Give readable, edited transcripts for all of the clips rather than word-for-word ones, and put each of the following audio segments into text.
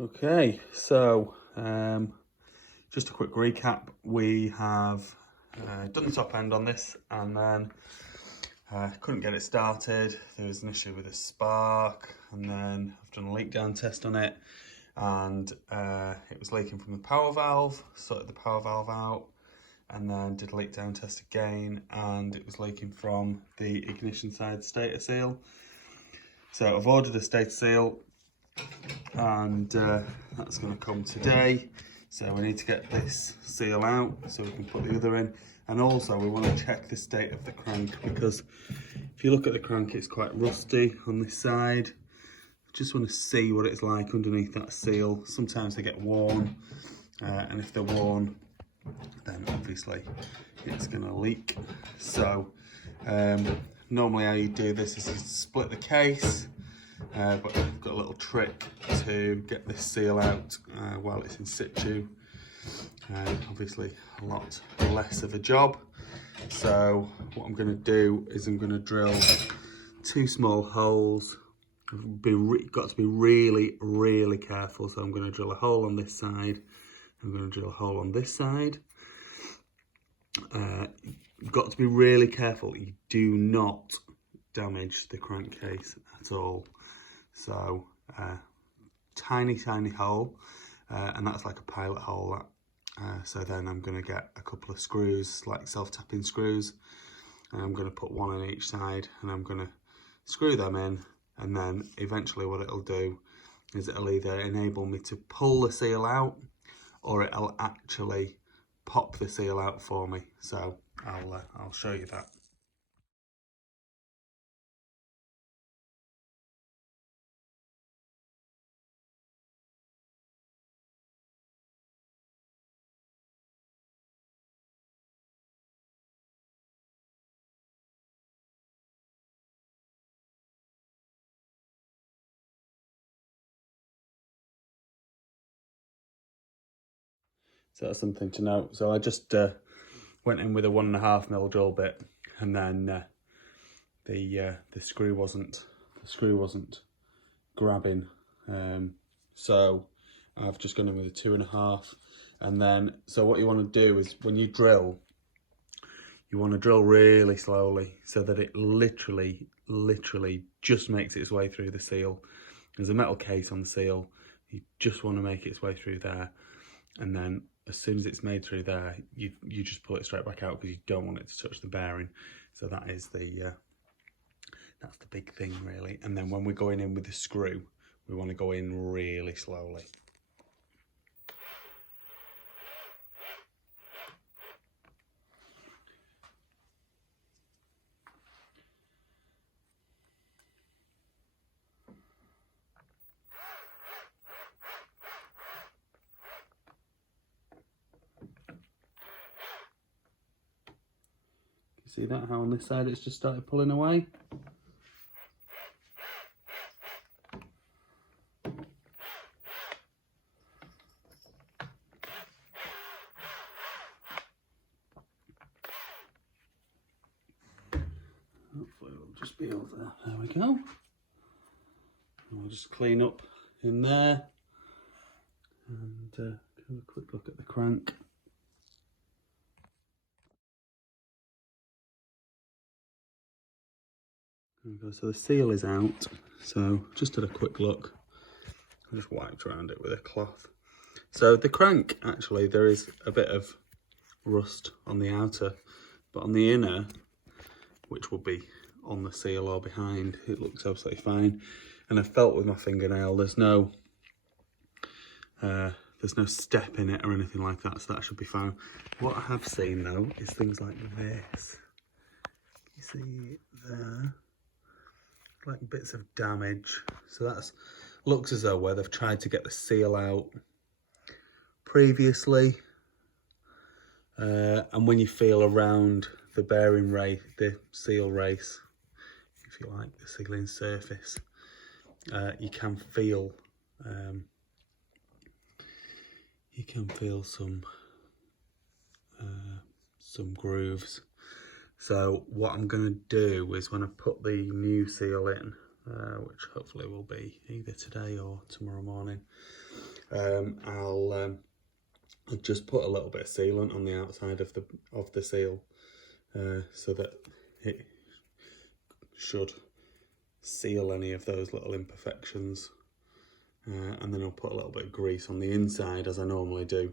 Okay, so just a quick recap. We have done the top end on this, and then couldn't get it started. There was an issue with a spark, and then I've done a leak down test on it, and it was leaking from the power valve. Sorted the power valve out, and then did a leak down test again, and it was leaking from the ignition side stator seal. So I've ordered a stator seal, and that's going to come today. So we need to get this seal out so we can put the other in, and also we want to check the state of the crank, because if you look at the crank, it's quite rusty on this side. Just want to see what it's like underneath that seal. Sometimes they get worn, and if they're worn, then obviously it's going to leak. So normally how you do this is you split the case, but I've got a little trick to get this seal out while it's in situ. Obviously a lot less of a job. So what I'm going to do is I'm going to drill 2 small holes. Got to be really careful. So I'm going to drill a hole on this side. I'm going to drill a hole on this side. Got to be really careful. You do not damage the crankcase at all. So tiny hole, and that's like a pilot hole. So then I'm going to get a couple of screws, like self-tapping screws, and I'm going to put one on each side, and I'm going to screw them in, and then eventually what it'll do is it'll either enable me to pull the seal out, or it'll actually pop the seal out for me. So I'll show you that. So that's something to note. So I just went in with a 1.5mm drill bit, and then the screw wasn't grabbing. So I've just gone in with a 2.5, and then so what you want to do is when you drill, you want to drill really slowly so that it literally just makes its way through the seal. There's a metal case on the seal. You just want to make its way through there, and then as soon as it's made through there, you just pull it straight back out, because you don't want it to touch the bearing. So that is that's the big thing really. And then when we're going in with the screw, we want to go in really slowly. See that, how on this side it's just started pulling away? Hopefully it'll just be over. There we go. And we'll just clean up in there and have a quick look at the crank. There we go. So the seal is out. So just did a quick look. I just wiped around it with a cloth. So the crank, actually, there is a bit of rust on the outer, but on the inner, which will be on the seal or behind, it looks absolutely fine. And I felt with my fingernail, there's no step in it or anything like that, so that should be fine. What I have seen though is things like this. You see there, like bits of damage. So that's looks as though where they've tried to get the seal out previously. And when you feel around the bearing race, the seal race, if you like, the sealing surface, you can feel some grooves. So what I'm going to do is when I put the new seal in, which hopefully will be either today or tomorrow morning, I'll just put a little bit of sealant on the outside of the seal, so that it should seal any of those little imperfections, and then I'll put a little bit of grease on the inside as I normally do,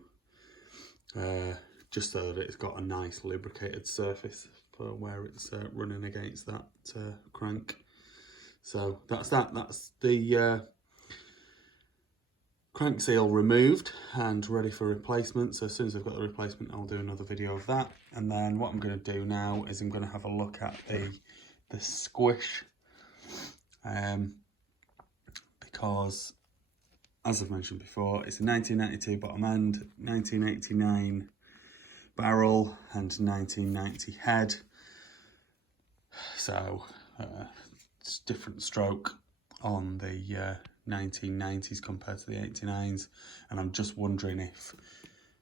just so that it's got a nice lubricated surface for where it's running against that crank. So that's the crank seal removed and ready for replacement. So as soon as I've got the replacement, I'll do another video of that. And then what I'm going to do now is I'm going to have a look at the squish, because as I've mentioned before, it's a 1992 bottom end, 1989 barrel and 1990 head. So it's different stroke on the 1990s compared to the 89s, and I'm just wondering if,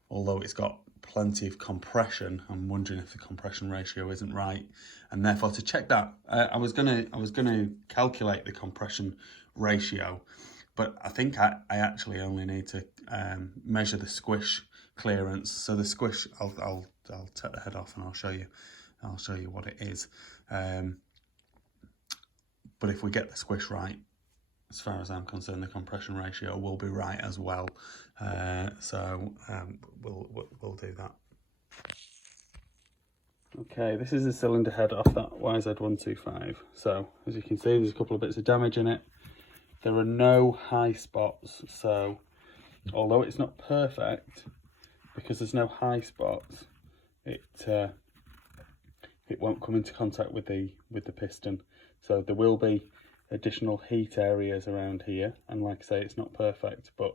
although it's got plenty of compression, I'm wondering if the compression ratio isn't right, and therefore to check that, I was gonna calculate the compression ratio, but I think I actually only need to measure the squish clearance. So the squish, I'll take the head off and I'll show you what it is. But if we get the squish right, as far as I'm concerned, the compression ratio will be right as well. So we'll do that. Okay, this is the cylinder head off that YZ125. So as you can see, there's a couple of bits of damage in it. There are no high spots, so although it's not perfect, because there's no high spots, it won't come into contact with the piston. So there will be additional heat areas around here, and like I say, it's not perfect, but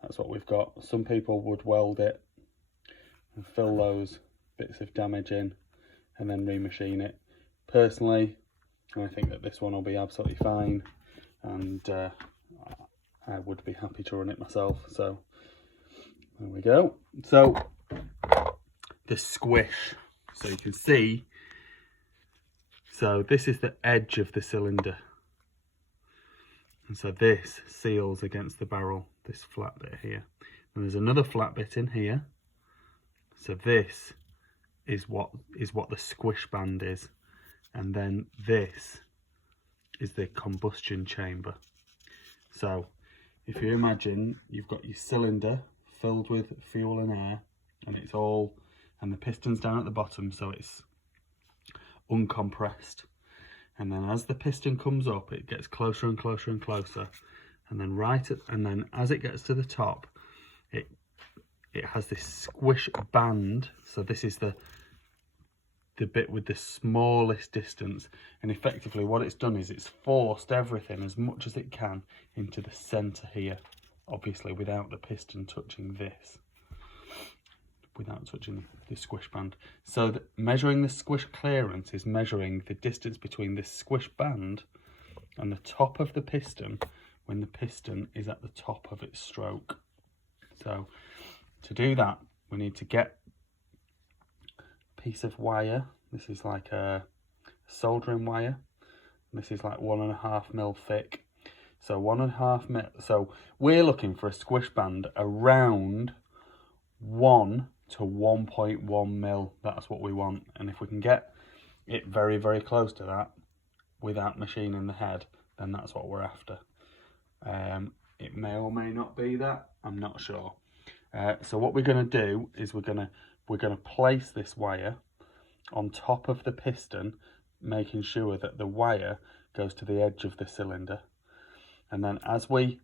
that's what we've got. Some people would weld it and fill those bits of damage in and then remachine it. Personally, I think that this one will be absolutely fine, and I would be happy to run it myself. So there we go. So the squish, so you can see, so this is the edge of the cylinder, and so this seals against the barrel, this flat bit here, and there's another flat bit in here. So this is what the squish band is, and then this is the combustion chamber. So if you imagine you've got your cylinder filled with fuel and air, and it's all, and the piston's down at the bottom, so it's uncompressed, and then as the piston comes up, it gets closer and closer and closer, and then as it gets to the top, it has this squish band. So this is the bit with the smallest distance, and effectively what it's done is it's forced everything as much as it can into the center here, obviously without the piston touching this, without touching the squish band. So measuring the squish clearance is measuring the distance between this squish band and the top of the piston when the piston is at the top of its stroke. So to do that, we need to get a piece of wire. This is like a soldering wire. This is like 1.5 mil thick. So 1.5 mil. So we're looking for a squish band around 1 to 1.1 mil. That's what we want. And if we can get it very, very close to that without machining the head, then that's what we're after. It may or may not be that, I'm not sure. So what we're going to do is we're going to place this wire on top of the piston, making sure that the wire goes to the edge of the cylinder, and then as we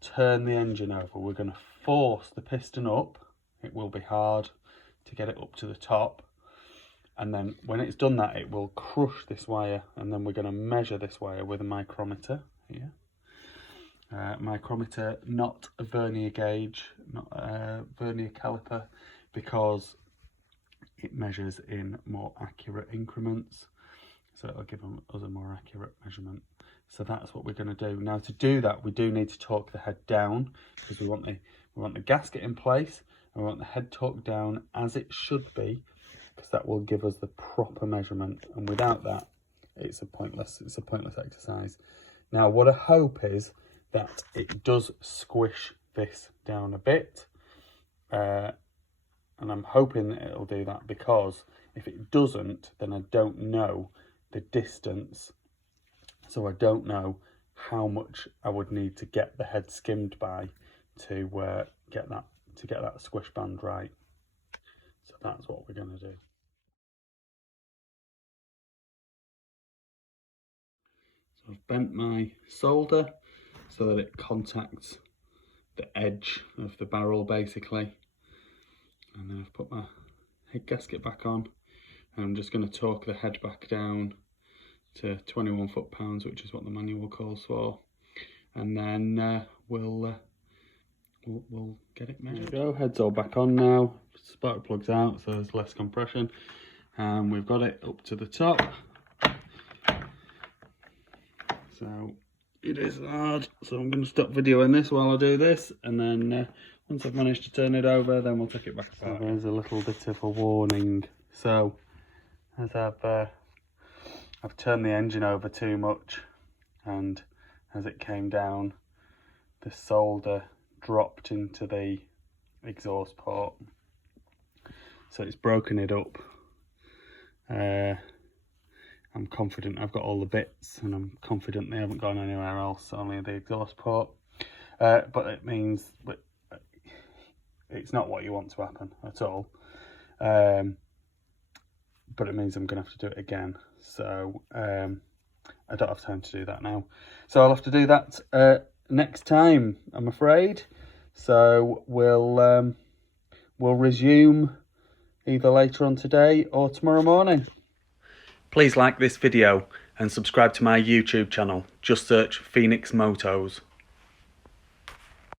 turn the engine over, we're going to force the piston up. It will be hard to get it up to the top, and then when it's done that, it will crush this wire, and then we're going to measure this wire with a micrometer here. Micrometer, not a vernier gauge, not a vernier caliper, because it measures in more accurate increments, so it'll give us a more accurate measurement. So that's what we're going to do. Now to do that, we do need to torque the head down, because we want the gasket in place, and we want the head torqued down as it should be, because that will give us the proper measurement, and without that it's a pointless exercise. Now what I hope is that it does squish this down a bit, and I'm hoping that it'll do that, because if it doesn't, then I don't know the distance, so I don't know how much I would need to get the head skimmed by to get that squish band right. So that's what we're going to do. So I've bent my solder so that it contacts the edge of the barrel basically, and then I've put my head gasket back on, and I'm just going to torque the head back down to 21 foot-pounds, which is what the manual calls for, and then we'll get it measured. There we go, head's all back on now, spark plug's out so there's less compression, and we've got it up to the top. So it is hard, so I'm going to stop videoing this while I do this, and then once I've managed to turn it over, then we'll take it back apart. So there's a little bit of a warning. So as I've turned the engine over too much, and as it came down, the solder dropped into the exhaust port, so it's broken it up. I'm confident I've got all the bits, and I'm confident they haven't gone anywhere else, only the exhaust port. But it means it's not what you want to happen at all. But it means I'm going to have to do it again. So I don't have time to do that now. So I'll have to do that next time, I'm afraid. So we'll resume either later on today or tomorrow morning. Please like this video and subscribe to my YouTube channel. Just search Phoenix Motos.